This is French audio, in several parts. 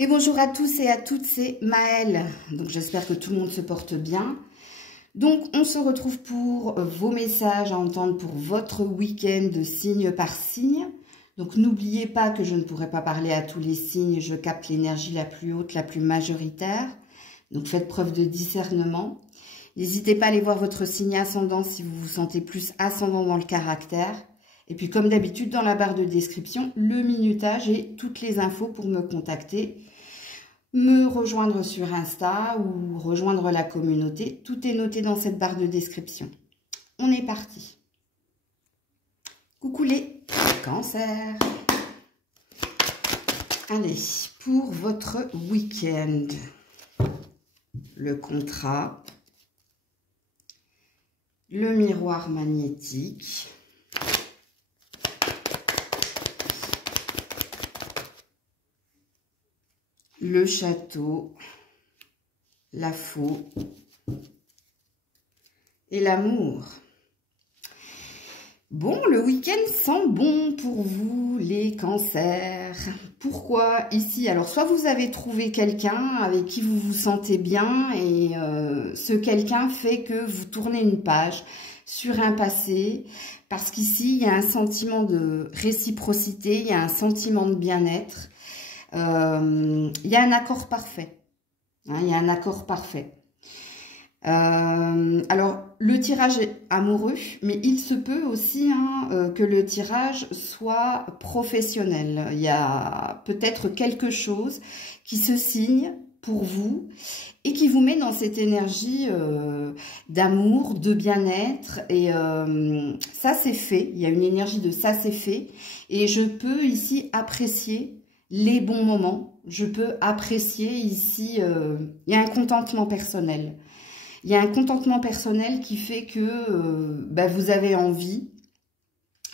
Et bonjour à tous et à toutes, c'est Maëlle. Donc j'espère que tout le monde se porte bien. Donc on se retrouve pour vos messages à entendre pour votre week-end signe par signe. Donc n'oubliez pas que je ne pourrai pas parler à tous les signes, je capte l'énergie la plus haute, la plus majoritaire. Donc faites preuve de discernement. N'hésitez pas à aller voir votre signe ascendant si vous vous sentez plus ascendant dans le caractère. Et puis comme d'habitude dans la barre de description, le minutage et toutes les infos pour me contacter, me rejoindre sur Insta ou rejoindre la communauté. Tout est noté dans cette barre de description. On est parti. Coucou les cancers. Allez, pour votre week-end, le contrat, le miroir magnétique, le château, la faux et l'amour. Bon, le week-end sent bon pour vous, les cancers. Pourquoi ici? Alors, soit vous avez trouvé quelqu'un avec qui vous vous sentez bien et ce quelqu'un fait que vous tournez une page sur un passé, parce qu'ici, il y a un sentiment de réciprocité, il y a un sentiment de bien-être. Il y a un accord parfait. Hein, il y a un accord parfait. Alors, le tirage est amoureux, mais il se peut aussi que le tirage soit professionnel. Il y a peut-être quelque chose qui se signe pour vous et qui vous met dans cette énergie d'amour, de bien-être. Et ça, c'est fait. Il y a une énergie de ça, c'est fait. Et je peux ici apprécier les bons moments. Je peux apprécier ici, il y a un contentement personnel. Il y a un contentement personnel qui fait que vous avez envie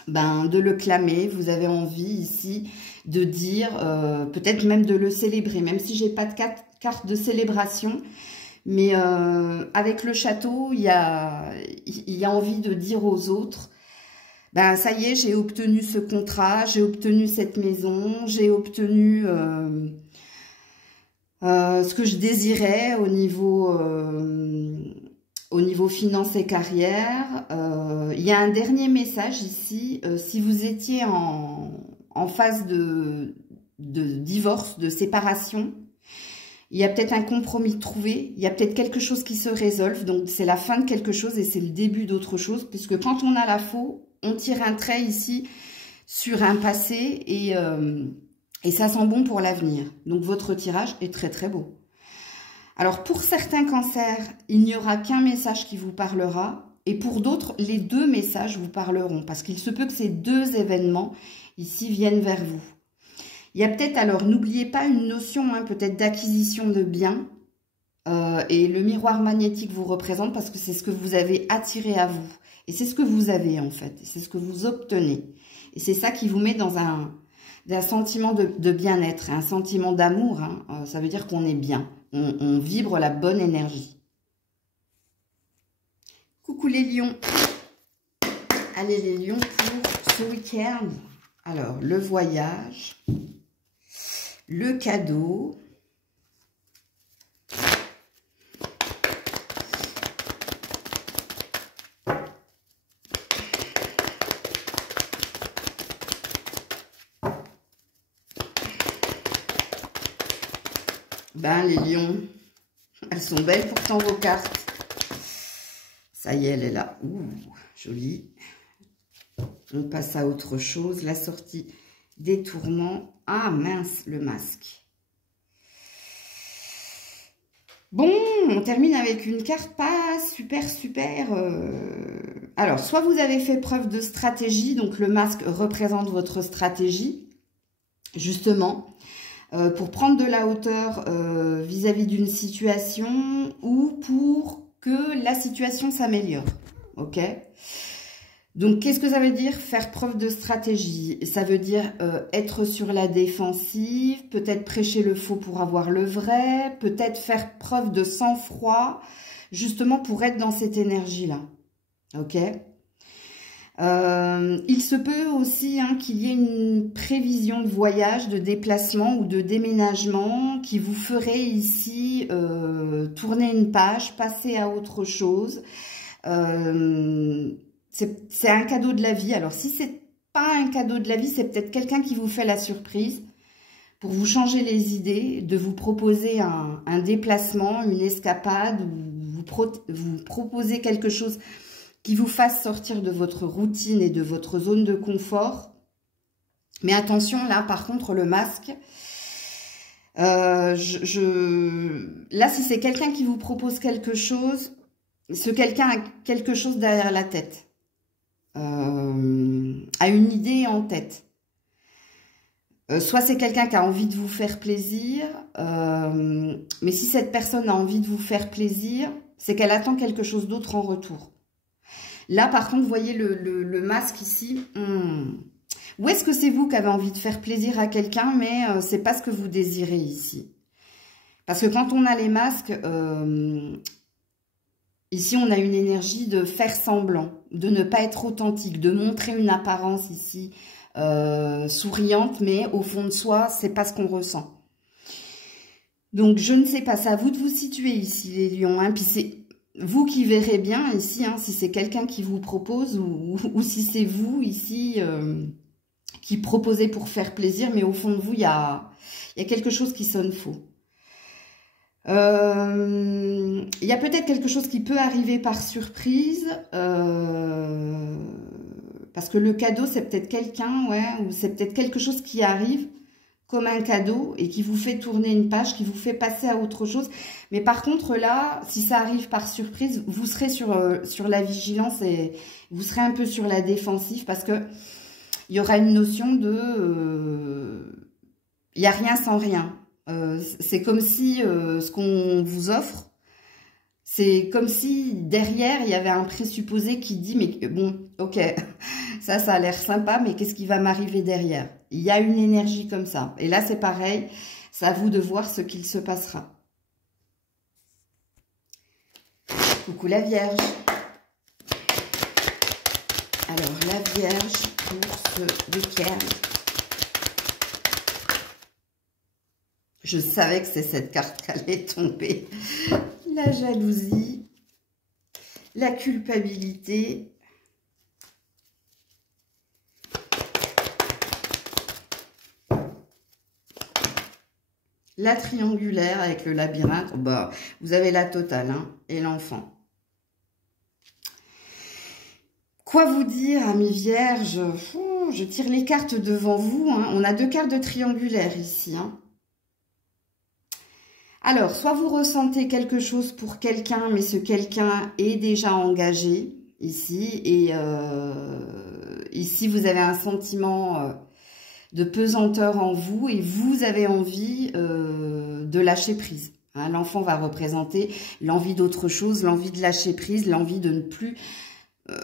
de le clamer, vous avez envie ici de dire, peut-être même de le célébrer, même si j'ai pas de carte de célébration, mais avec le château, il y a envie de dire aux autres, ça y est, j'ai obtenu ce contrat, j'ai obtenu cette maison, j'ai obtenu ce que je désirais au niveau finance et carrière. Il y a un dernier message ici. Si vous étiez en phase de divorce, de séparation, il y a peut-être un compromis trouvé, il y a peut-être quelque chose qui se résolve. Donc c'est la fin de quelque chose et c'est le début d'autre chose, puisque quand on a la faux, on tire un trait ici sur un passé et ça sent bon pour l'avenir. Donc votre tirage est très très beau. Alors pour certains cancers, il n'y aura qu'un message qui vous parlera. Et pour d'autres, les deux messages vous parleront. Parce qu'il se peut que ces deux événements ici viennent vers vous. Il y a peut-être, alors n'oubliez pas une notion peut-être d'acquisition de biens. Et le miroir magnétique vous représente parce que c'est ce que vous avez attiré à vous. Et c'est ce que vous avez en fait. C'est ce que vous obtenez. Et c'est ça qui vous met dans un sentiment de bien-être, un sentiment d'amour. Ça veut dire qu'on est bien. On vibre la bonne énergie. Coucou les lions. Allez les lions pour ce week-end. Alors, le voyage, le cadeau, les lions, elles sont belles pourtant vos cartes. Ça y est, elle est là. Ouh, jolie. On passe à autre chose. La sortie des tourments. Ah mince, le masque. Bon, on termine avec une carte pas super. Alors, soit vous avez fait preuve de stratégie, donc le masque représente votre stratégie, justement, pour prendre de la hauteur vis-à-vis d'une situation ou pour que la situation s'améliore. Ok? Donc, qu'est-ce que ça veut dire faire preuve de stratégie? Ça veut dire être sur la défensive, peut-être prêcher le faux pour avoir le vrai, peut-être faire preuve de sang-froid, justement pour être dans cette énergie-là. Ok? Il se peut aussi qu'il y ait une prévision de voyage, de déplacement ou de déménagement qui vous ferait ici tourner une page, passer à autre chose. C'est un cadeau de la vie. Alors si c'est pas un cadeau de la vie, c'est peut-être quelqu'un qui vous fait la surprise pour vous changer les idées, de vous proposer un déplacement, une escapade, ou vous proposer quelque chose qui vous fasse sortir de votre routine et de votre zone de confort. Mais attention, là, par contre, le masque, là, si c'est quelqu'un qui vous propose quelque chose, ce quelqu'un a quelque chose derrière la tête, a une idée en tête. Soit c'est quelqu'un qui a envie de vous faire plaisir, mais si cette personne a envie de vous faire plaisir, c'est qu'elle attend quelque chose d'autre en retour. Là, par contre, vous voyez le masque ici. Ou est-ce que c'est vous qui avez envie de faire plaisir à quelqu'un, mais c'est pas ce que vous désirez ici? Parce que quand on a les masques, ici, on a une énergie de faire semblant, de ne pas être authentique, de montrer une apparence ici souriante, mais au fond de soi, c'est pas ce qu'on ressent. Donc, je ne sais pas, c'est à vous de vous situer ici, les lions. Puis c'est vous qui verrez bien ici, si c'est quelqu'un qui vous propose ou si c'est vous ici qui proposez pour faire plaisir, mais au fond de vous, il y a quelque chose qui sonne faux. Il y a peut-être quelque chose qui peut arriver par surprise, parce que le cadeau, c'est peut-être quelqu'un, ou c'est peut-être quelque chose qui arrive comme un cadeau et qui vous fait tourner une page, qui vous fait passer à autre chose. Mais par contre, là, si ça arrive par surprise, vous serez sur la vigilance et vous serez un peu sur la défensive parce que il y aura une notion de... il n'y a rien sans rien. C'est comme si ce qu'on vous offre, c'est comme si derrière, il y avait un présupposé qui dit, mais bon, ok, ça a l'air sympa, mais qu'est-ce qui va m'arriver derrière? Il y a une énergie comme ça. Et là, c'est pareil, c'est à vous de voir ce qu'il se passera. Coucou la Vierge. Alors, la Vierge pour ce week-end. Je savais que c'est cette carte qui allait tomber. La jalousie, la culpabilité. La triangulaire avec le labyrinthe. Bah, vous avez la totale, et l'enfant. Quoi vous dire, amis vierges? Je tire les cartes devant vous. On a deux cartes de triangulaire ici. Alors, soit vous ressentez quelque chose pour quelqu'un, mais ce quelqu'un est déjà engagé ici. Et ici, vous avez un sentiment de pesanteur en vous et vous avez envie de lâcher prise. L'enfant va représenter l'envie d'autre chose, l'envie de lâcher prise, l'envie de ne plus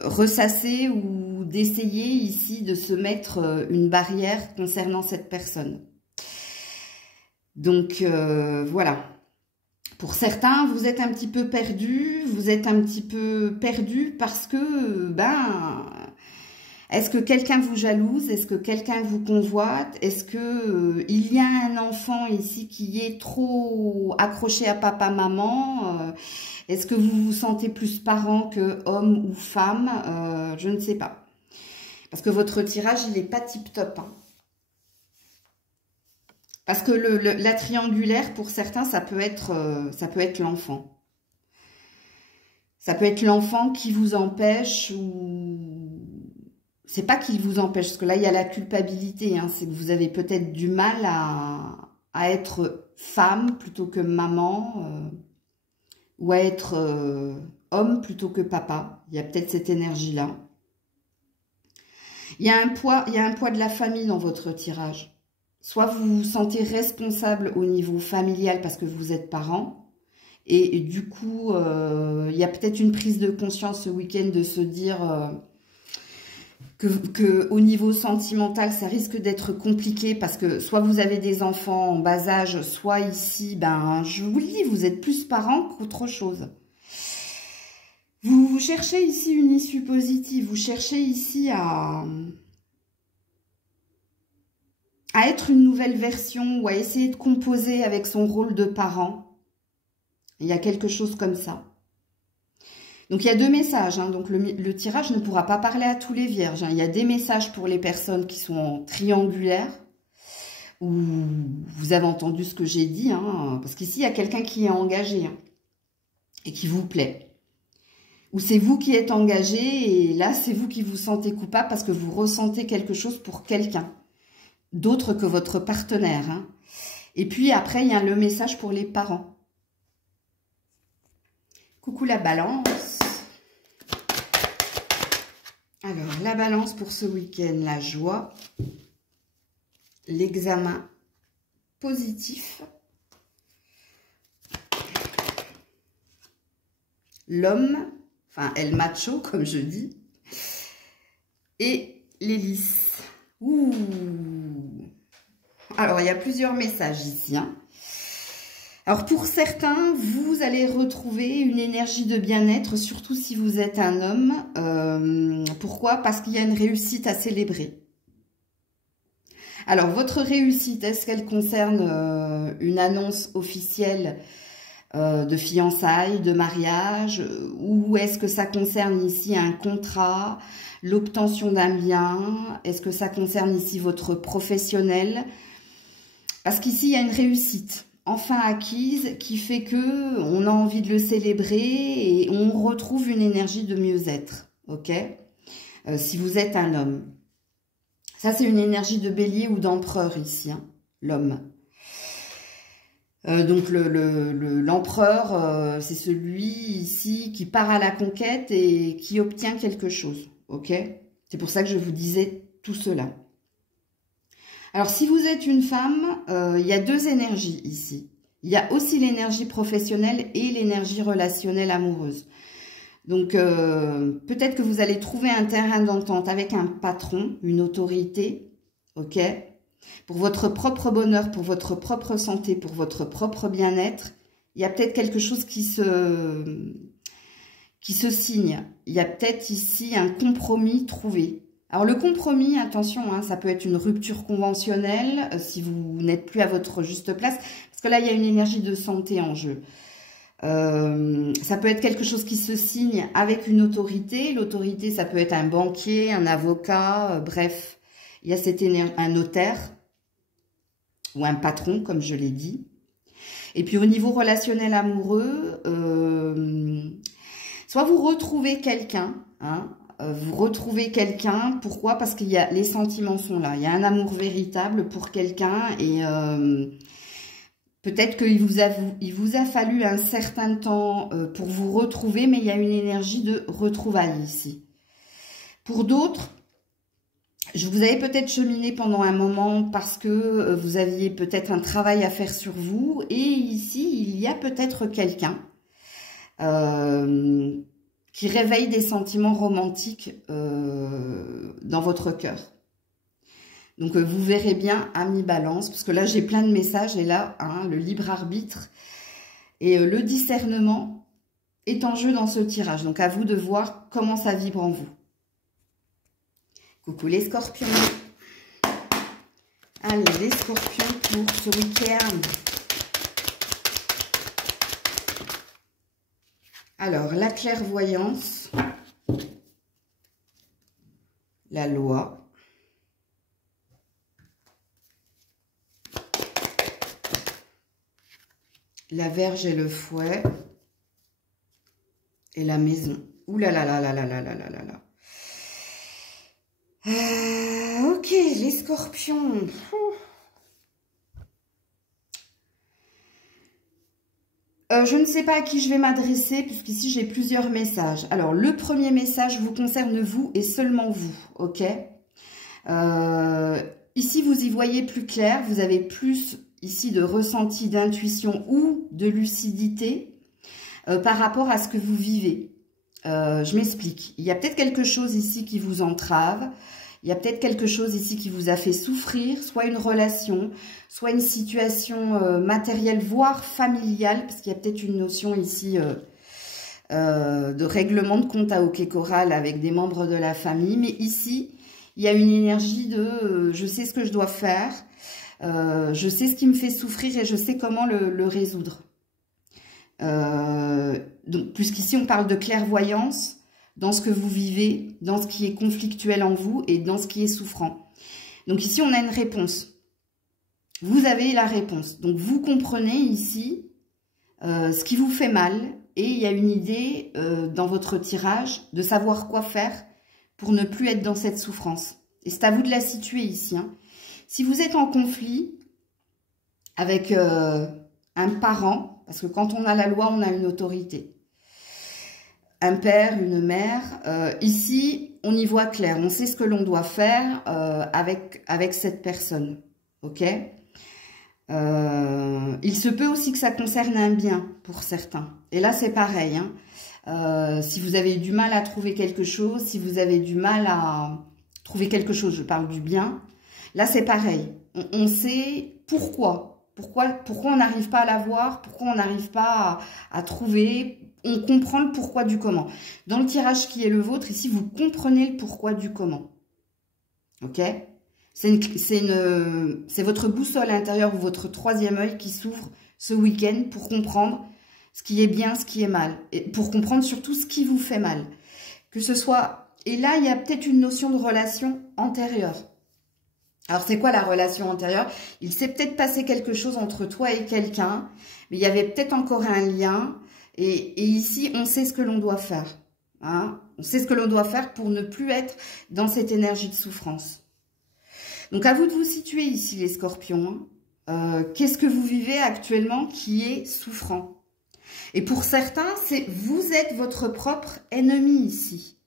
ressasser ou d'essayer ici de se mettre une barrière concernant cette personne. Donc, voilà. Pour certains, vous êtes un petit peu perdu. Vous êtes un petit peu perdu parce que, est-ce que quelqu'un vous jalouse? Est-ce que quelqu'un vous convoite? Est-ce que il y a un enfant ici qui est trop accroché à papa, maman? Est-ce que vous vous sentez plus parent que homme ou femme? Je ne sais pas. Parce que votre tirage, il n'est pas tip-top. Parce que la triangulaire, pour certains, ça peut être l'enfant. Ça peut être l'enfant qui vous empêche ou... C'est pas qu'il vous empêche, parce que là, il y a la culpabilité. C'est que vous avez peut-être du mal à être femme plutôt que maman, ou à être homme plutôt que papa. Il y a peut-être cette énergie-là. Il y a un poids de la famille dans votre tirage. Soit vous vous sentez responsable au niveau familial parce que vous êtes parent. Et du coup, il y a peut-être une prise de conscience ce week-end de se dire que au niveau sentimental, ça risque d'être compliqué parce que soit vous avez des enfants en bas âge, soit ici, je vous le dis, vous êtes plus parent qu'autre chose. Vous cherchez ici une issue positive, vous cherchez ici à être une nouvelle version ou à essayer de composer avec son rôle de parent. Il y a quelque chose comme ça. Donc, il y a 2 messages. Hein. Donc, le tirage ne pourra pas parler à tous les vierges. Hein. Il y a des messages pour les personnes qui sont triangulaires, où vous avez entendu ce que j'ai dit. Hein, parce qu'ici, il y a quelqu'un qui est engagé hein, et qui vous plaît. Ou c'est vous qui êtes engagé et là, c'est vous qui vous sentez coupable parce que vous ressentez quelque chose pour quelqu'un d'autre que votre partenaire. Hein. Et puis, après, il y a le message pour les parents. Coucou la balance. Alors, la balance pour ce week-end, la joie, l'examen positif, l'homme, enfin, el macho, comme je dis, et l'hélice. Ouh. Alors, il y a plusieurs messages ici, hein. Alors, pour certains, vous allez retrouver une énergie de bien-être, surtout si vous êtes un homme. Pourquoi? Parce qu'il y a une réussite à célébrer. Alors, votre réussite, est-ce qu'elle concerne une annonce officielle de fiançailles, de mariage? Ou est-ce que ça concerne ici un contrat, l'obtention d'un bien? Est-ce que ça concerne ici votre professionnel? Parce qu'ici, il y a une réussite enfin acquise qui fait que on a envie de le célébrer et on retrouve une énergie de mieux-être, ok? Si vous êtes un homme. Ça, c'est une énergie de bélier ou d'empereur ici, hein, l'homme. Donc, l'empereur, c'est celui ici qui part à la conquête et qui obtient quelque chose, ok? C'est pour ça que je vous disais tout cela. Alors, si vous êtes une femme, il y a 2 énergies ici. Il y a aussi l'énergie professionnelle et l'énergie relationnelle amoureuse. Donc, peut-être que vous allez trouver un terrain d'entente avec un patron, une autorité, ok? Pour votre propre bonheur, pour votre propre santé, pour votre propre bien-être, il y a peut-être quelque chose qui se signe. Il y a peut-être ici un compromis trouvé. Alors, le compromis, attention, hein, ça peut être une rupture conventionnelle si vous n'êtes plus à votre juste place. Parce que là, il y a une énergie de santé en jeu. Ça peut être quelque chose qui se signe avec une autorité. L'autorité, ça peut être un banquier, un avocat, bref. Il y a cette énergie, un notaire ou un patron, comme je l'ai dit. Et puis, au niveau relationnel amoureux, soit vous retrouvez quelqu'un, hein, vous retrouvez quelqu'un, pourquoi? Parce qu'il y a les sentiments sont là, il y a un amour véritable pour quelqu'un et peut-être qu'il vous a fallu un certain temps pour vous retrouver, mais il y a une énergie de retrouvailles ici. Pour d'autres, vous avez peut-être cheminé pendant un moment parce que vous aviez peut-être un travail à faire sur vous et ici, il y a peut-être quelqu'un qui réveille des sentiments romantiques dans votre cœur. Donc, vous verrez bien, amis balance, parce que là, j'ai plein de messages, et là, hein, le libre arbitre et le discernement est en jeu dans ce tirage. Donc, à vous de voir comment ça vibre en vous. Coucou les scorpions. Allez, les scorpions pour ce week-end. Alors, la clairvoyance, la loi, la Vierge et le fouet, et la maison. Ouh là là là là là là là là là là. Ok, les scorpions. Je ne sais pas à qui je vais m'adresser, puisqu'ici j'ai plusieurs messages. Alors, le premier message vous concerne vous et seulement vous, ok? Ici, vous y voyez plus clair, vous avez plus ici de ressenti, d'intuition ou de lucidité par rapport à ce que vous vivez. Je m'explique. Il y a peut-être quelque chose ici qui vous entrave. Il y a peut-être quelque chose ici qui vous a fait souffrir, soit une relation, soit une situation matérielle, voire familiale, parce qu'il y a peut-être une notion ici de règlement de compte à hockey choral avec des membres de la famille. Mais ici, il y a une énergie de je sais ce que je dois faire, je sais ce qui me fait souffrir et je sais comment le résoudre. Donc, puisqu'ici, on parle de clairvoyance dans ce que vous vivez, dans ce qui est conflictuel en vous et dans ce qui est souffrant. Donc ici, on a une réponse. Vous avez la réponse. Donc, vous comprenez ici ce qui vous fait mal et il y a une idée dans votre tirage de savoir quoi faire pour ne plus être dans cette souffrance. Et c'est à vous de la situer ici. Hein. Si vous êtes en conflit avec un parent, parce que quand on a la loi, on a une autorité. Un père, une mère, ici, on y voit clair. On sait ce que l'on doit faire avec cette personne. Ok ? Il se peut aussi que ça concerne un bien pour certains. Et là, c'est pareil. Hein. Si vous avez du mal à trouver quelque chose, si vous avez du mal à trouver quelque chose, je parle du bien, là, c'est pareil. On sait pourquoi. Pourquoi on n'arrive pas à l'avoir, pourquoi on n'arrive pas à trouver. On comprend le pourquoi du comment. Dans le tirage qui est le vôtre, ici, vous comprenez le pourquoi du comment. Ok ? C'est votre boussole intérieure ou votre troisième œil qui s'ouvre ce week-end pour comprendre ce qui est bien, ce qui est mal. Et pour comprendre surtout ce qui vous fait mal. Que ce soit... Et là, il y a peut-être une notion de relation antérieure. Alors, c'est quoi la relation antérieure? Il s'est peut-être passé quelque chose entre toi et quelqu'un, mais il y avait peut-être encore un lien. Et ici, on sait ce que l'on doit faire. Hein? On sait ce que l'on doit faire pour ne plus être dans cette énergie de souffrance. Donc, à vous de vous situer ici, les scorpions. Qu'est-ce que vous vivez actuellement qui est souffrant? Et pour certains, vous êtes votre propre ennemi ici.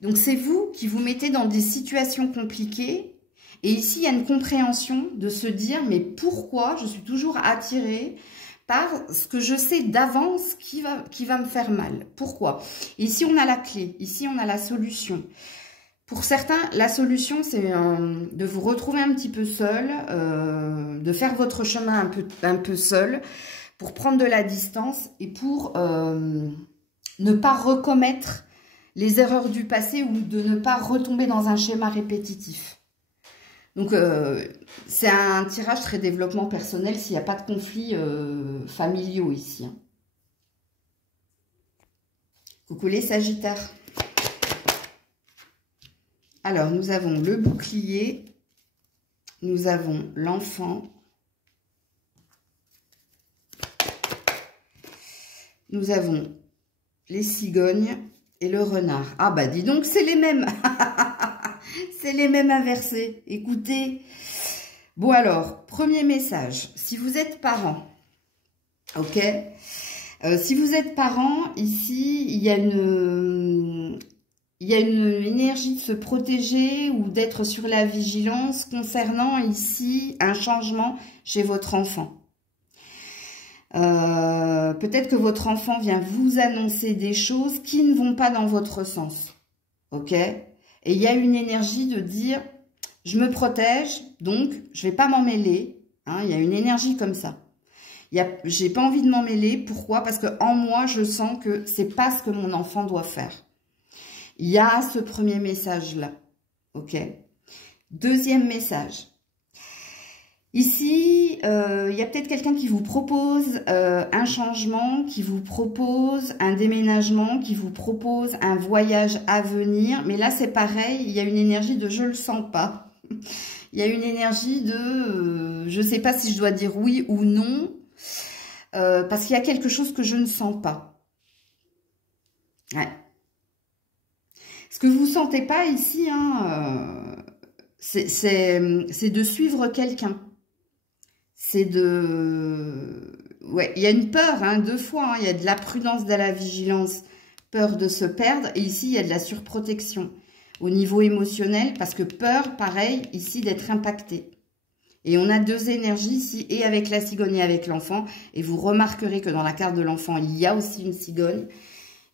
Donc, c'est vous qui vous mettez dans des situations compliquées. Et ici, il y a une compréhension de se dire, mais pourquoi je suis toujours attirée par ce que je sais d'avance qui va me faire mal? Pourquoi? Ici, on a la clé. Ici, on a la solution. Pour certains, la solution, c'est de vous retrouver un petit peu seul, de faire votre chemin un peu seul, pour prendre de la distance et pour ne pas recommettre les erreurs du passé ou de ne pas retomber dans un schéma répétitif. Donc, c'est un tirage très développement personnel s'il n'y a pas de conflits familiaux ici. Hein. Coucou les Sagittaires. Alors, nous avons le bouclier, nous avons l'enfant, nous avons les cigognes et le renard. Ah bah dis donc, c'est les mêmes. C'est les mêmes inversés. Écoutez. Bon alors, premier message. Si vous êtes parent, ok. Si vous êtes parent, ici, il y a une énergie de se protéger ou d'être sur la vigilance concernant ici un changement chez votre enfant. Peut-être que votre enfant vient vous annoncer des choses qui ne vont pas dans votre sens. Ok ? Et il y a une énergie de dire, je me protège, donc je ne vais pas m'en mêler. Hein, il y a une énergie comme ça. J'ai pas envie de m'en mêler. Pourquoi? Parce que en moi, je sens que c'est pas ce que mon enfant doit faire. Il y a ce premier message-là. Ok? Deuxième message. Ici, il y a peut-être quelqu'un qui vous propose un changement, qui vous propose un déménagement, qui vous propose un voyage à venir. Mais là, c'est pareil, il y a une énergie de « je le sens pas ». Il y a une énergie de « je ne sais pas si je dois dire oui ou non », parce qu'il y a quelque chose que je ne sens pas. Ouais. Ce que vous ne sentez pas ici, hein, c'est de suivre quelqu'un. C'est de... Ouais, il y a une peur, hein, deux fois. Hein, il y a de la prudence, de la vigilance, peur de se perdre. Et ici, il y a de la surprotection au niveau émotionnel. Parce que peur, pareil, ici, d'être impacté. Et on a deux énergies ici, et avec la cigogne et avec l'enfant. Et vous remarquerez que dans la carte de l'enfant, il y a aussi une cigogne.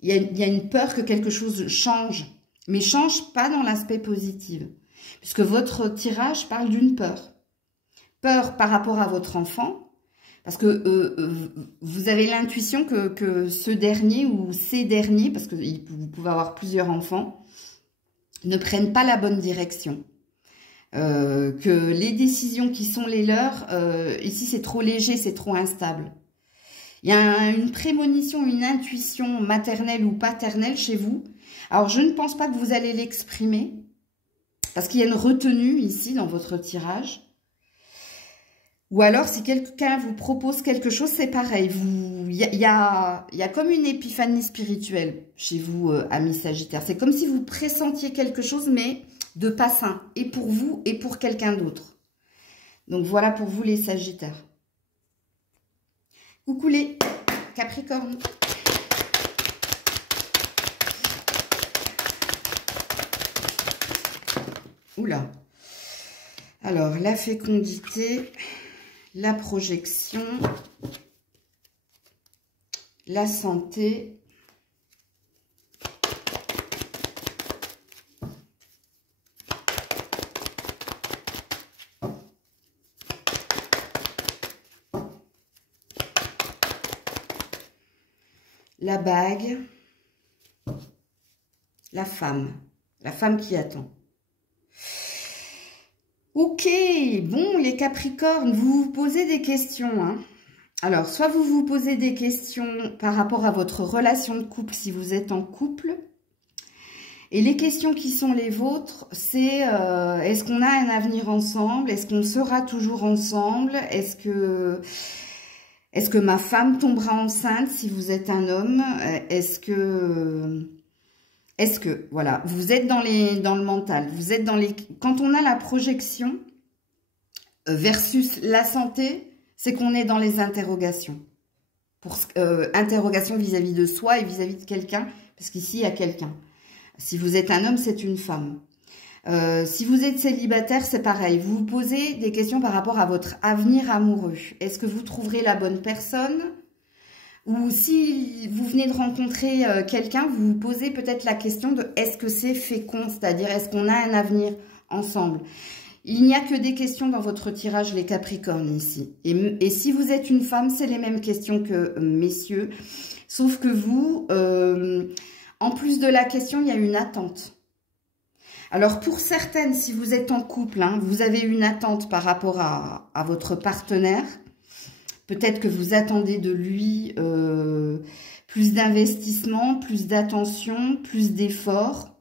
Il y a une peur que quelque chose change. Mais change pas dans l'aspect positif. Puisque votre tirage parle d'une peur. Peur par rapport à votre enfant, Parce que vous avez l'intuition que ce dernier ou ces derniers, parce que vous pouvez avoir plusieurs enfants, ne prennent pas la bonne direction. Que les décisions qui sont les leurs, ici c'est trop léger, c'est trop instable. Il y a une prémonition, une intuition maternelle ou paternelle chez vous. Alors je ne pense pas que vous allez l'exprimer, parce qu'il y a une retenue ici dans votre tirage. Ou alors, si quelqu'un vous propose quelque chose, c'est pareil. Il y a comme une épiphanie spirituelle chez vous, amis Sagittaires. C'est comme si vous pressentiez quelque chose, mais de pas sain. Et pour vous, et pour quelqu'un d'autre. Donc, voilà pour vous, les Sagittaires. Coucou les Capricornes. Oula. Alors, la fécondité... La projection, la santé, la bague, la femme qui attend. Ok, bon les Capricornes, vous vous posez des questions. Hein. Alors, soit vous vous posez des questions par rapport à votre relation de couple si vous êtes en couple. Et les questions qui sont les vôtres, c'est est-ce qu'on a un avenir ensemble? Est-ce qu'on sera toujours ensemble? Est-ce que ma femme tombera enceinte si vous êtes un homme? Est-ce que, voilà, vous êtes dans le mental, vous êtes dans les... Quand on a la projection versus la santé, c'est qu'on est dans les interrogations. Interrogations vis-à-vis de soi et vis-à-vis de quelqu'un, parce qu'ici, il y a quelqu'un. Si vous êtes un homme, c'est une femme. Si vous êtes célibataire, c'est pareil. Vous vous posez des questions par rapport à votre avenir amoureux. Est-ce que vous trouverez la bonne personne ? Ou si vous venez de rencontrer quelqu'un, vous vous posez peut-être la question de est-ce que c'est fécond, c'est-à-dire est-ce qu'on a un avenir ensemble. Il n'y a que des questions dans votre tirage, les Capricornes, ici. Et si vous êtes une femme, c'est les mêmes questions que messieurs. Sauf que vous, en plus de la question, il y a une attente. Alors pour certaines, si vous êtes en couple, hein, vous avez une attente par rapport à votre partenaire. Peut-être que vous attendez de lui plus d'investissement, plus d'attention, plus d'efforts.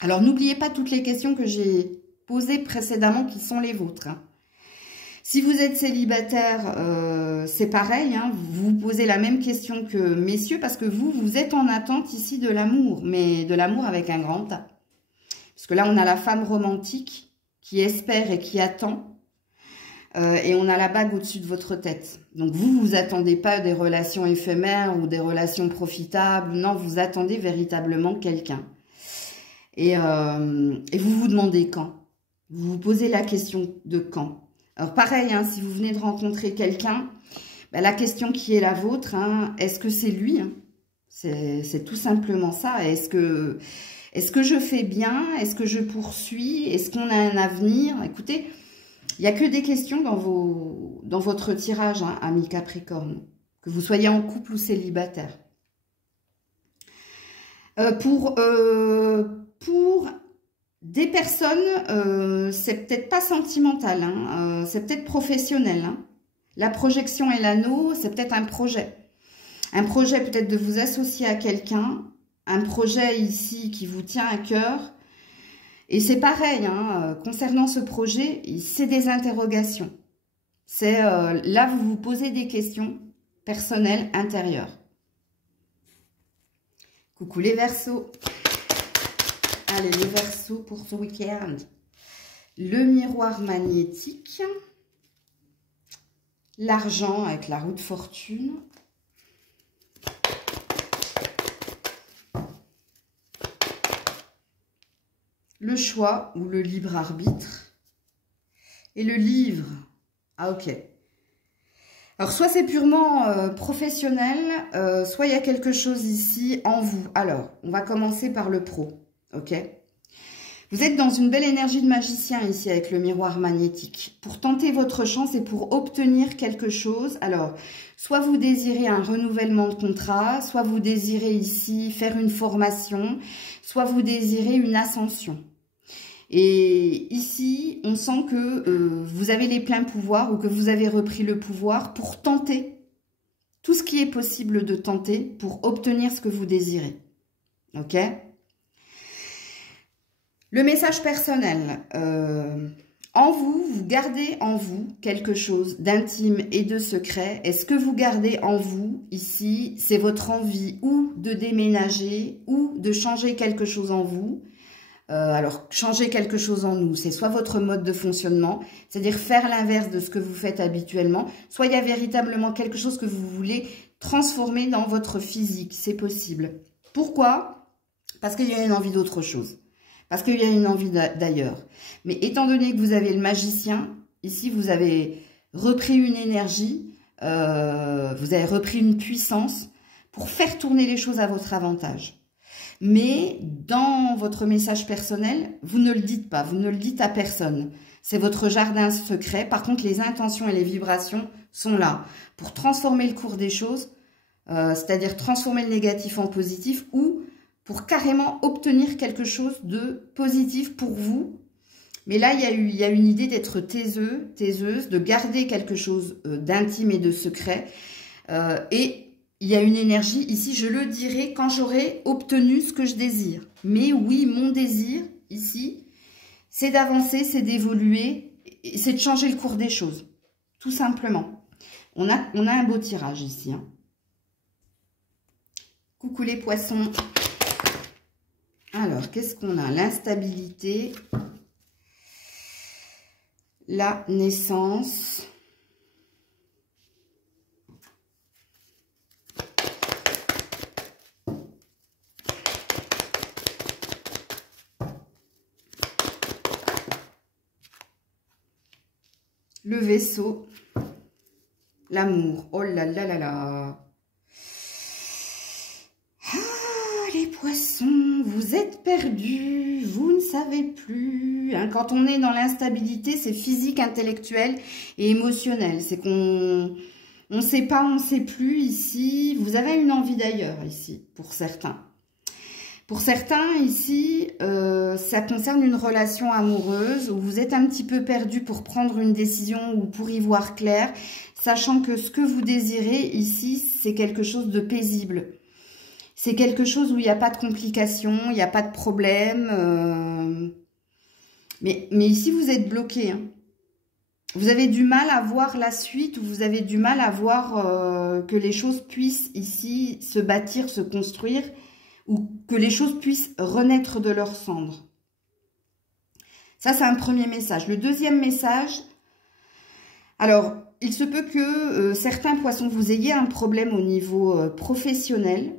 Alors, n'oubliez pas toutes les questions que j'ai posées précédemment qui sont les vôtres. Hein. Si vous êtes célibataire, c'est pareil. Hein, vous vous posez la même question que messieurs parce que vous êtes en attente ici de l'amour, mais de l'amour avec un grand A. Parce que là, on a la femme romantique qui espère et qui attend. Et on a la bague au-dessus de votre tête. Donc vous attendez pas des relations éphémères ou des relations profitables. Non, vous attendez véritablement quelqu'un. Et vous vous demandez quand. Vous vous posez la question de quand. Alors pareil, hein, si vous venez de rencontrer quelqu'un, bah, la question qui est la vôtre, hein, est-ce que c'est lui hein? C'est tout simplement ça. Est-ce que je fais bien? Est-ce que je poursuis? Est-ce qu'on a un avenir? Écoutez... Il n'y a que des questions dans votre tirage, hein, amis Capricorne, que vous soyez en couple ou célibataire. Pour des personnes, c'est peut-être pas sentimental, hein, c'est peut-être professionnel. Hein. La projection et l'anneau, c'est peut-être un projet. Un projet peut-être de vous associer à quelqu'un, un projet ici qui vous tient à cœur. Et c'est pareil, hein, concernant ce projet, c'est des interrogations. C'est là, vous vous posez des questions personnelles, intérieures. Coucou les Verseaux. Allez, les Verseaux pour ce week-end. Le miroir magnétique. L'argent avec la roue de fortune. Le choix ou le libre arbitre. Et le livre. Ah, ok. Alors, soit c'est purement professionnel, soit il y a quelque chose ici en vous. Alors, on va commencer par le pro. Ok. Vous êtes dans une belle énergie de magicien ici avec le miroir magnétique. Pour tenter votre chance et pour obtenir quelque chose. Alors, soit vous désirez un renouvellement de contrat, soit vous désirez ici faire une formation, soit vous désirez une ascension. Et ici, on sent que vous avez les pleins pouvoirs ou que vous avez repris le pouvoir pour tenter tout ce qui est possible de tenter pour obtenir ce que vous désirez. Ok ? Le message personnel. En vous, vous gardez en vous quelque chose d'intime et de secret. Et ce que vous gardez en vous, ici, c'est votre envie ou de déménager ou de changer quelque chose en vous. Alors, changer quelque chose en nous, c'est soit votre mode de fonctionnement, c'est-à-dire faire l'inverse de ce que vous faites habituellement, soit il y a véritablement quelque chose que vous voulez transformer dans votre physique, c'est possible. Pourquoi? Parce qu'il y a une envie d'autre chose. Parce qu'il y a une envie d'ailleurs. Mais étant donné que vous avez le magicien, ici vous avez repris une énergie, vous avez repris une puissance pour faire tourner les choses à votre avantage. Mais dans votre message personnel, vous ne le dites pas, vous ne le dites à personne. C'est votre jardin secret. Par contre, les intentions et les vibrations sont là pour transformer le cours des choses, c'est-à-dire transformer le négatif en positif ou pour carrément obtenir quelque chose de positif pour vous. Mais là, il y a une idée d'être taiseux, taiseuse, de garder quelque chose d'intime et de secret. Et il y a une énergie, ici, je le dirai quand j'aurai obtenu ce que je désire. Mais oui, mon désir, ici, c'est d'avancer, c'est d'évoluer, c'est de changer le cours des choses. Tout simplement. On a un beau tirage ici. Hein. Coucou les poissons. Alors, qu'est-ce qu'on a? L'instabilité, la naissance, le vaisseau, l'amour. Oh là là là là. Les poissons, vous êtes perdus, vous ne savez plus. Hein, quand on est dans l'instabilité, c'est physique, intellectuel et émotionnel. C'est qu'on ne sait pas, on ne sait plus ici. Vous avez une envie d'ailleurs ici, pour certains. Pour certains ici, ça concerne une relation amoureuse où vous êtes un petit peu perdu pour prendre une décision ou pour y voir clair, sachant que ce que vous désirez ici, c'est quelque chose de paisible. C'est quelque chose où il n'y a pas de complications, il n'y a pas de problème. Mais ici, vous êtes bloqué. Hein. Vous avez du mal à voir la suite, ou vous avez du mal à voir que les choses puissent ici se bâtir, se construire, ou que les choses puissent renaître de leurs cendres. Ça, c'est un premier message. Le deuxième message, alors, il se peut que certains poissons, vous ayez un problème au niveau professionnel.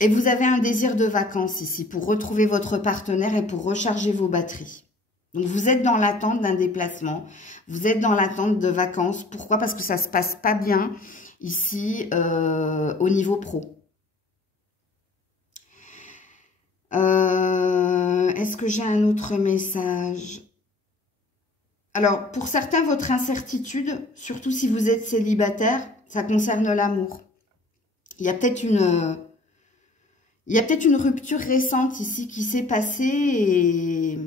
Et vous avez un désir de vacances ici pour retrouver votre partenaire et pour recharger vos batteries. Donc, vous êtes dans l'attente d'un déplacement. Vous êtes dans l'attente de vacances. Pourquoi? Parce que ça ne se passe pas bien ici au niveau pro. Est-ce que j'ai un autre message? Alors, pour certains, votre incertitude, surtout si vous êtes célibataire, ça concerne l'amour. Il y a peut-être une rupture récente ici qui s'est passée et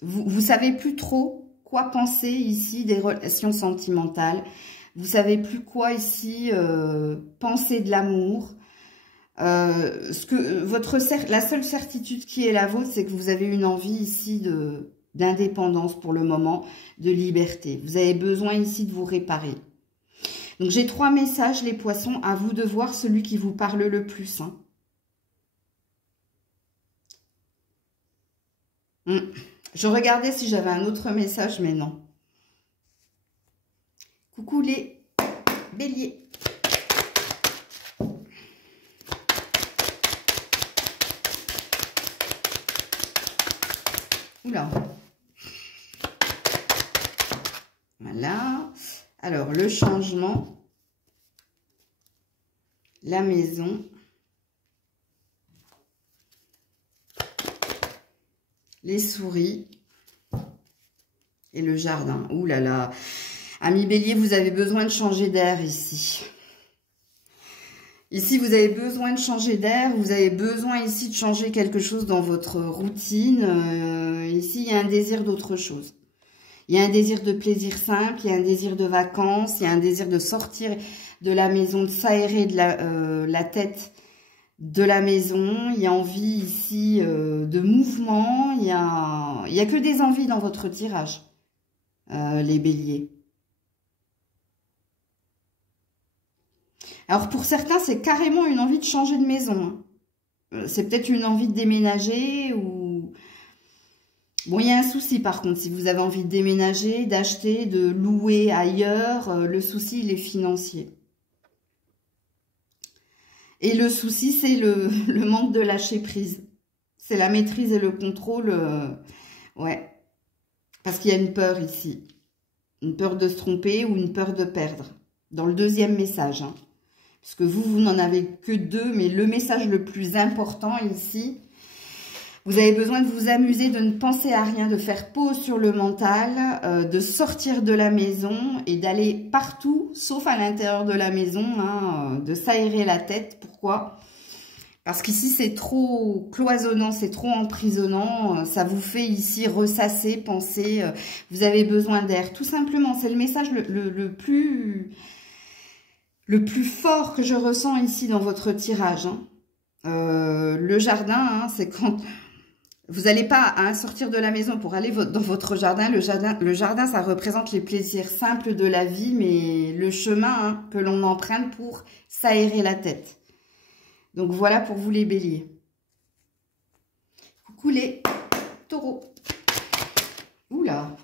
vous savez plus trop quoi penser ici des relations sentimentales. Vous savez plus quoi ici penser de l'amour. La seule certitude qui est la vôtre, c'est que vous avez une envie ici d'indépendance pour le moment, de liberté. Vous avez besoin ici de vous réparer. Donc j'ai 3 messages, les poissons, à vous de voir celui qui vous parle le plus. Hein. Je regardais si j'avais un autre message, mais non. Coucou les béliers. Oula. Voilà. Alors, le changement. La maison. les souris et le jardin. Ouh là là. Amis Bélier, vous avez besoin de changer d'air ici. Ici, vous avez besoin de changer d'air. Vous avez besoin ici de changer quelque chose dans votre routine. Ici, il y a un désir d'autre chose. Il y a un désir de plaisir simple, il y a un désir de vacances, il y a un désir de sortir de la maison, de s'aérer de la tête de la maison. Il y a envie ici de mouvement. Il y a que des envies dans votre tirage, les béliers. Alors pour certains, c'est carrément une envie de changer de maison. C'est peut-être une envie de déménager ou... Bon, il y a un souci par contre, si vous avez envie de déménager, d'acheter, de louer ailleurs, le souci, il est financier. Et le souci, c'est le manque de lâcher prise. C'est la maîtrise et le contrôle. Ouais. Parce qu'il y a une peur ici. Une peur de se tromper ou une peur de perdre. Dans le deuxième message. Hein. Parce que vous n'en avez que deux. Mais le message le plus important ici, vous avez besoin de vous amuser, de ne penser à rien, de faire pause sur le mental, de sortir de la maison et d'aller partout, sauf à l'intérieur de la maison, hein, de s'aérer la tête. Pourquoi? Parce qu'ici, c'est trop cloisonnant, c'est trop emprisonnant. Ça vous fait ici ressasser, penser. Vous avez besoin d'air. Tout simplement, c'est le message le plus fort que je ressens ici dans votre tirage. Hein. Le jardin, hein, c'est quand... Vous n'allez pas sortir de la maison pour aller dans votre jardin. Le jardin, ça représente les plaisirs simples de la vie, mais le chemin que l'on emprunte pour s'aérer la tête. Donc voilà pour vous les béliers. Coucou les taureaux. Oula.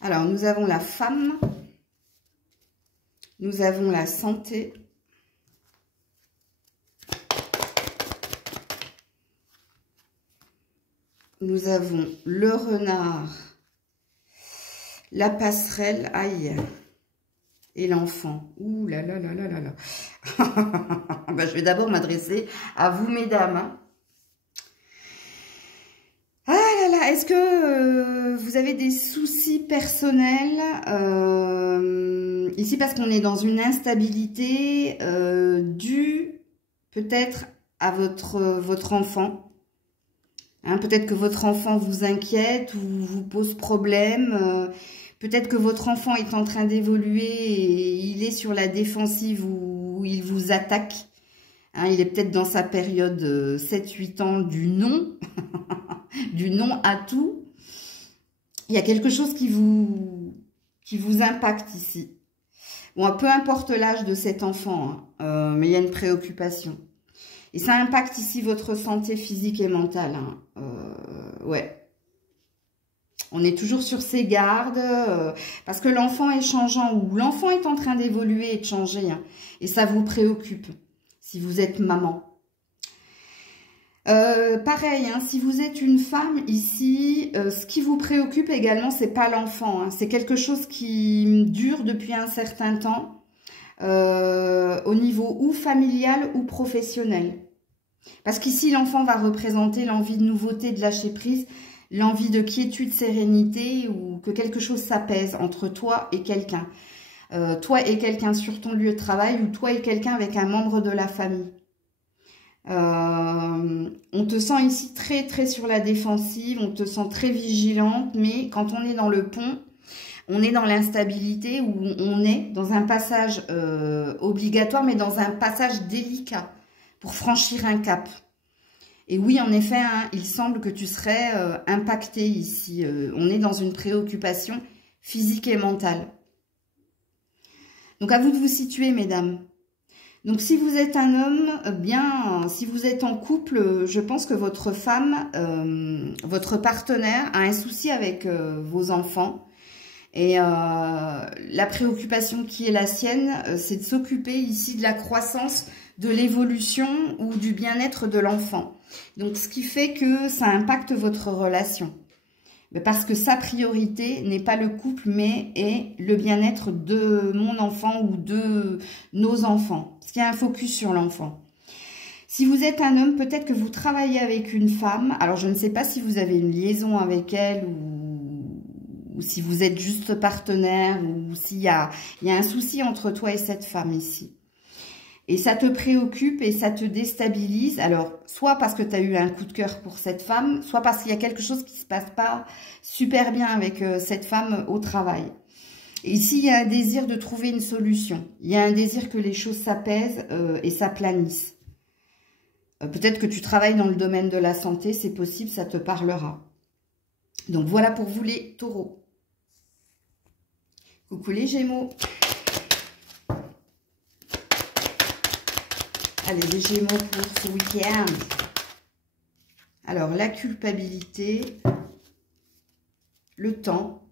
Alors, nous avons la femme. Nous avons la santé. Nous avons le renard, la passerelle, aïe, et l'enfant. Ouh là là là là là là. Ben, je vais d'abord m'adresser à vous, mesdames. Ah là là, est-ce que vous avez des soucis personnels ici parce qu'on est dans une instabilité due peut-être à votre enfant. Hein, peut-être que votre enfant vous inquiète ou vous pose problème. Peut-être que votre enfant est en train d'évoluer et il est sur la défensive ou il vous attaque. Hein, il est peut-être dans sa période 7-8 ans du non, du non à tout. Il y a quelque chose qui vous impacte ici. Bon, peu importe l'âge de cet enfant, hein, mais il y a une préoccupation. Et ça impacte ici votre santé physique et mentale. Hein. Ouais. On est toujours sur ses gardes. Parce que l'enfant est changeant ou l'enfant est en train d'évoluer et de changer. Hein, et ça vous préoccupe si vous êtes maman. Pareil, hein, si vous êtes une femme ici, ce qui vous préoccupe également, c'est pas l'enfant. Hein, c'est quelque chose qui dure depuis un certain temps. Au niveau ou familial ou professionnel. Parce qu'ici, l'enfant va représenter l'envie de nouveauté, de lâcher prise, l'envie de quiétude, sérénité ou que quelque chose s'apaise entre toi et quelqu'un. Toi et quelqu'un sur ton lieu de travail ou toi et quelqu'un avec un membre de la famille. On te sent ici très très sur la défensive, on te sent très vigilante, mais quand on est dans le pont, on est dans l'instabilité où on est dans un passage obligatoire, mais dans un passage délicat pour franchir un cap. Et oui, en effet, hein, il semble que tu serais impacté ici. On est dans une préoccupation physique et mentale. Donc, à vous de vous situer, mesdames. Donc, si vous êtes un homme, bien, si vous êtes en couple, je pense que votre femme, votre partenaire a un souci avec vos enfants. Et la préoccupation qui est la sienne, c'est de s'occuper ici de la croissance, de l'évolution ou du bien-être de l'enfant. Donc, ce qui fait que ça impacte votre relation. Parce que sa priorité n'est pas le couple, mais est le bien-être de mon enfant ou de nos enfants. Parce qu'il y a un focus sur l'enfant. Si vous êtes un homme, peut-être que vous travaillez avec une femme. Alors, je ne sais pas si vous avez une liaison avec elle ou si vous êtes juste partenaire ou s'il y a un souci entre toi et cette femme ici. Et ça te préoccupe et ça te déstabilise. Alors, soit parce que tu as eu un coup de cœur pour cette femme, soit parce qu'il y a quelque chose qui ne se passe pas super bien avec cette femme au travail. Et ici, il y a un désir de trouver une solution. Il y a un désir que les choses s'apaisent et s'aplanissent. Peut-être que tu travailles dans le domaine de la santé, c'est possible, ça te parlera. Donc, voilà pour vous les taureaux. Coucou les Gémeaux. Allez, les Gémeaux pour ce week-end. Alors, la culpabilité, le temps,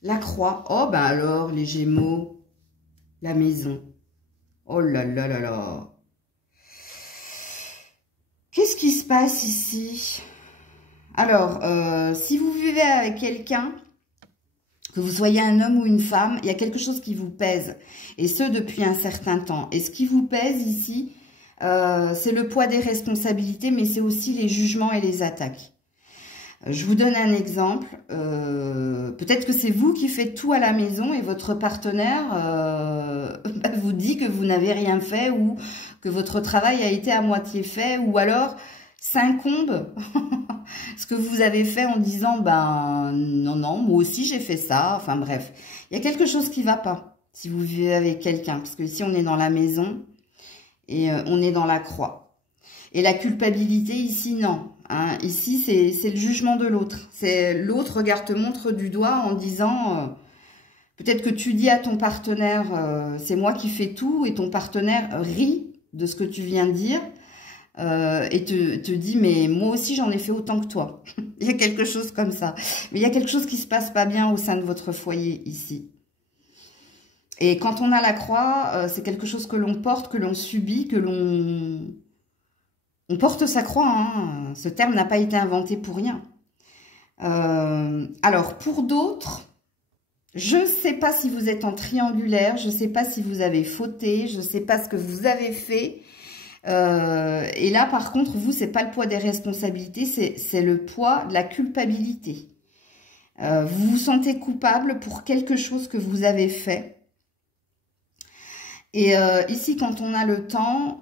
la croix. Oh, ben alors, les Gémeaux, la maison. Oh là là là là. Qu'est-ce qui se passe ici? Alors, si vous vivez avec quelqu'un, que vous soyez un homme ou une femme, il y a quelque chose qui vous pèse. Et ce, depuis un certain temps. Et ce qui vous pèse ici, c'est le poids des responsabilités, mais c'est aussi les jugements et les attaques. Je vous donne un exemple. Peut-être que c'est vous qui faites tout à la maison et votre partenaire vous dit que vous n'avez rien fait ou que votre travail a été à moitié fait ou alors s'incombe ce que vous avez fait en disant ben non, moi aussi j'ai fait ça. Enfin bref, il y a quelque chose qui ne va pas si vous vivez avec quelqu'un parce que ici on est dans la maison et on est dans la croix. Et la culpabilité ici, non. Hein. Ici, c'est le jugement de l'autre. C'est l'autre, regarde, te montre du doigt en disant, peut-être que tu dis à ton partenaire, c'est moi qui fais tout, et ton partenaire rit de ce que tu viens de dire, et te dit, mais moi aussi j'en ai fait autant que toi. Il y a quelque chose comme ça. Mais il y a quelque chose qui se passe pas bien au sein de votre foyer ici. Et quand on a la croix, c'est quelque chose que l'on porte, que l'on subit, que l'on... On porte sa croix, hein. Ce terme n'a pas été inventé pour rien. Alors, pour d'autres, je ne sais pas si vous êtes en triangulaire, je ne sais pas si vous avez fauté, je ne sais pas ce que vous avez fait. Et là, par contre, vous, ce n'est pas le poids des responsabilités, c'est le poids de la culpabilité. Vous vous sentez coupable pour quelque chose que vous avez fait. Et ici, quand on a le temps,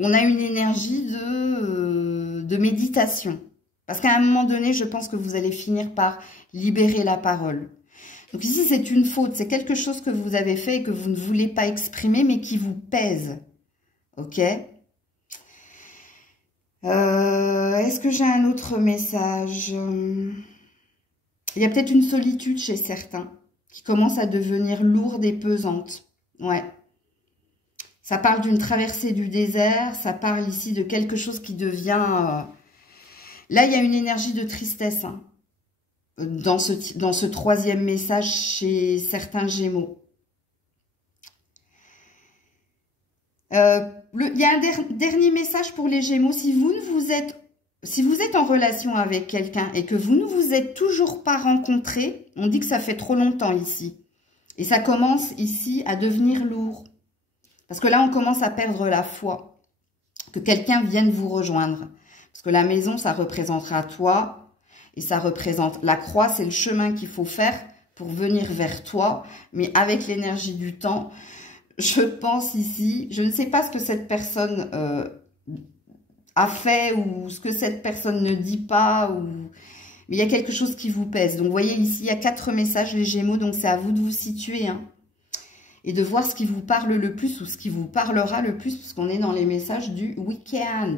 on a une énergie de méditation. Parce qu'à un moment donné, je pense que vous allez finir par libérer la parole. Donc ici, c'est une faute. C'est quelque chose que vous avez fait et que vous ne voulez pas exprimer, mais qui vous pèse. Ok ? Est-ce que j'ai un autre message? Il y a peut-être une solitude chez certains qui commence à devenir lourde et pesante. Ouais. Ça parle d'une traversée du désert, ça parle ici de quelque chose qui devient... Là, il y a une énergie de tristesse hein, dans ce troisième message chez certains Gémeaux. Il y a un dernier message pour les Gémeaux. Si vous êtes en relation avec quelqu'un et que vous ne vous êtes toujours pas rencontrés, on dit que ça fait trop longtemps ici. Et ça commence ici à devenir lourd. Parce que là, on commence à perdre la foi. Que quelqu'un vienne vous rejoindre. Parce que la maison, ça représentera toi. Et ça représente la croix. C'est le chemin qu'il faut faire pour venir vers toi. Mais avec l'énergie du temps, je pense ici, je ne sais pas ce que cette personne a fait ou ce que cette personne ne dit pas. Mais il y a quelque chose qui vous pèse. Donc, vous voyez ici, il y a 4 messages, les Gémeaux. Donc, c'est à vous de vous situer. Hein. Et de voir ce qui vous parle le plus ou ce qui vous parlera le plus, puisqu'on est dans les messages du week-end.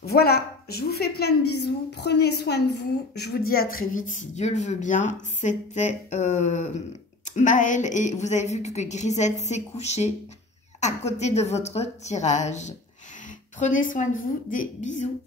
Voilà, je vous fais plein de bisous. Prenez soin de vous. Je vous dis à très vite, si Dieu le veut bien. C'était Maëlle et vous avez vu que Grisette s'est couchée à côté de votre tirage. Prenez soin de vous. Des bisous.